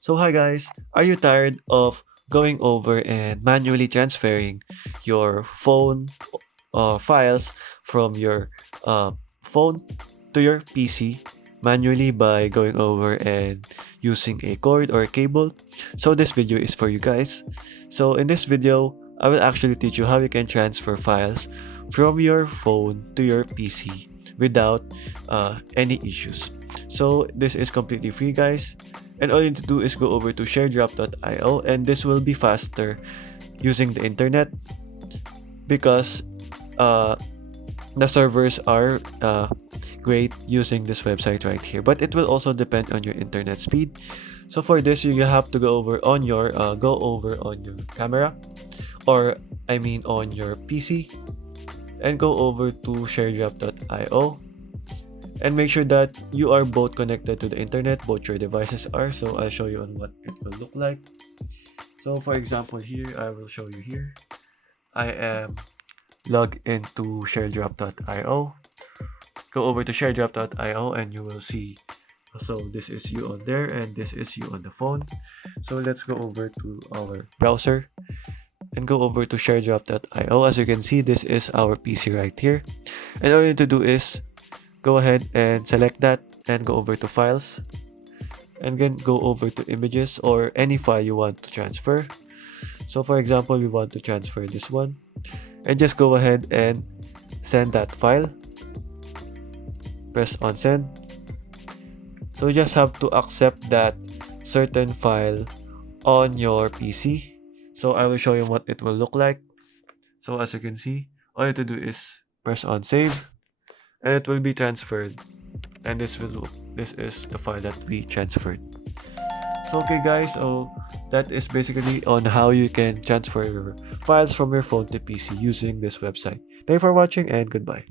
So hi guys, are you tired of going over and manually transferring your phone files from your phone to your PC manually by going over and using a cord or a cable? So this video is for you guys. So in this video, I will actually teach you how you can transfer files from your phone to your PC without any issues. So this is completely free guys, and all you need to do is go over to sharedrop.io, and this will be faster using the internet because uh, the servers are great using this website right here, but it will also depend on your internet speed. So for this, you have to go over on your camera, or I mean on your PC, and go over to sharedrop.io, and make sure that you are both connected to the internet, both your devices are. So I'll show you on what it will look like. So for example, here I will show you here I am logged into sharedrop.io. Go over to sharedrop.io and you will see, so this is you on there and this is you on the phone. So let's go over to our browser and go over to sharedrop.io. As you can see, this is our PC right here, and all you need to do is go ahead and select that and go over to files, and then go over to images or any file you want to transfer. So for example, we want to transfer this one, and just go ahead and send that file. Press on send. So you just have to accept that certain file on your PC. So I will show you what it will look like. So as you can see, all you have to do is press on save, and it will be transferred. And this is the file that we transferred. So okay guys, so that is basically on how you can transfer your files from your phone to PC using this website. Thank you for watching and goodbye.